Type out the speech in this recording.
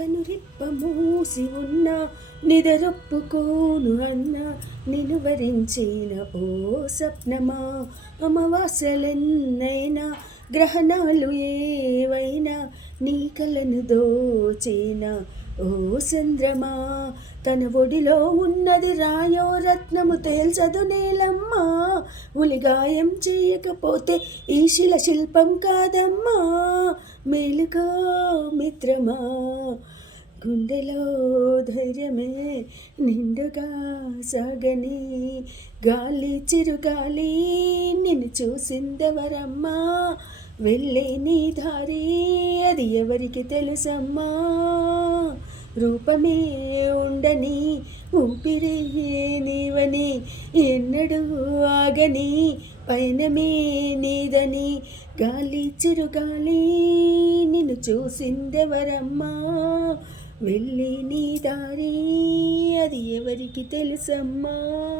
కనురెప్ప మూసి ఉన్న నిదరొప్పుకోను అన్న నిన్ను వరించిన ఓ స్వప్నమా. అమావాస్యలెన్నైనా గ్రహణాలు ఏవైనా నీ కలను దోచేనా ఓ చంద్రమా. తన ఒడిలో ఉన్నది రాయో రత్నము తేల్చదు నేలమ్మా. ఉలిగాయం చేయకపోతే ఈ శిల శిల్పం కాదమ్మా. మేలుకో మిత్రమా, గుండెలో ధైర్యమే నిండుగా సాగని. గాలి చిరుగాలి నిన్ను చూసిందెవరమ్మా. వెళ్ళే నీ దారి అది ఎవరికి తెలుసమ్మా. రూపమే ఉండని ఊపిరి నీవని ఎన్నడూ ఆగని పయనమే నీదని. గాలి చిరుగాలి నిన్ను చూసిందెవరమ్మా. వెళ్ళి నీ దారి అది ఎవరికి తెలుసమ్మా.